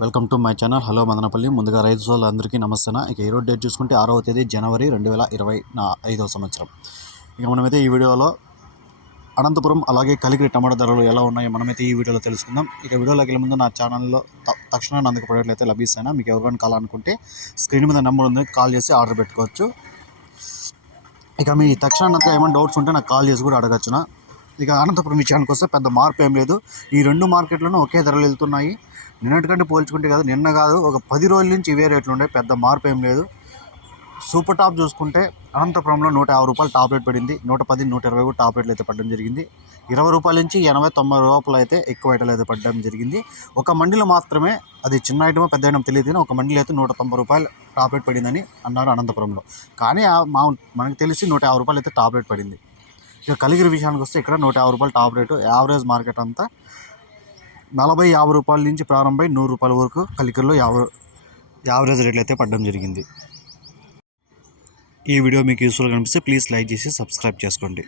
Welcome to my channel. Hello Madanapalle. ముందుగా రైతు సోదరులందరికీ నమస్తే ఇక ఈరోజు డేట్ చూసుకుంటే ఆరవ తేదీ జనవరి రెండు వేల ఇరవై నా ఐదవ సంవత్సరం. ఇక మనమైతే ఈ వీడియోలో అనంతపురం అలాగే కలిగిరి టమాటా ధరలు ఎలా ఉన్నాయో మనమైతే ఈ వీడియోలో తెలుసుకుందాం. ఇక వీడియోలోకి వెళ్ళే ముందు నా ఛానల్లో త- తక్షణాన్ని అందుకుపడేట్లయితే లభిస్తాయి? మీకు ఎవరికైనా కావాలనుకుంటే స్క్రీన్ మీద నెంబర్ ఉంది కాల్ చేసి ఆర్డర్ పెట్టుకోవచ్చు. ఇక మీ తక్షణానికి ఏమైనా డౌట్స్ ఉంటే నాకు కాల్ చేసి కూడా అడగచ్చున? ఇక అనంతపురం విషయానికి వస్తే పెద్ద మార్పు ఏం లేదు. ఈ రెండు మార్కెట్లను ఒకే ధరలు వెళ్తున్నాయి. నిన్నటికంటే పోల్చుకుంటే కాదు నిన్న కాదు ఒక పది రోజుల నుంచి ఇవే రేట్లు ఉండే పెద్ద మార్పు ఏం లేదు. సూపర్ టాప్ చూసుకుంటే అనంతపురంలో నూట యాభై రూపాయలు టాప్ రేట్ పడింది నూట పది నూట ఇరవై కూడా టాప్ రేట్లు అయితే పడడం జరిగింది. ఇరవై రూపాయల నుంచి ఎనభై తొంభై రూపాయలు అయితే ఎక్కువ ఐటలు అయితే పడడం జరిగింది. ఒక మండిలో మాత్రమే అది చిన్న ఐటమో పెద్ద ఐటమ్ తెలియదు కానీ ఒక మండిలో అయితే నూట తొంభై రూపాయలు టాప్ రేట్ పడిందని అన్నారు అనంతపురంలో. కానీ ఆ మా మనకు తెలిసి నూట యాభై రూపాయలు అయితే టాప్ రేట్ పడింది. ఇక కలిగిరి విషయానికి వస్తే ఇక్కడ నూట యాభై రూపాయలు టాప్ రేటు యావరేజ్ మార్కెట్ అంతా నలభై యాభై రూపాయల నుంచి ప్రారంభమై నూరు రూపాయల వరకు కలికల్లో యావ యావరేజ్ రేట్లు అయితే పడడం జరిగింది. ఈ వీడియో మీకు యూస్ఫుల్గా కనిపిస్తే ప్లీజ్ లైక్ చేసి సబ్స్క్రైబ్ చేసుకోండి.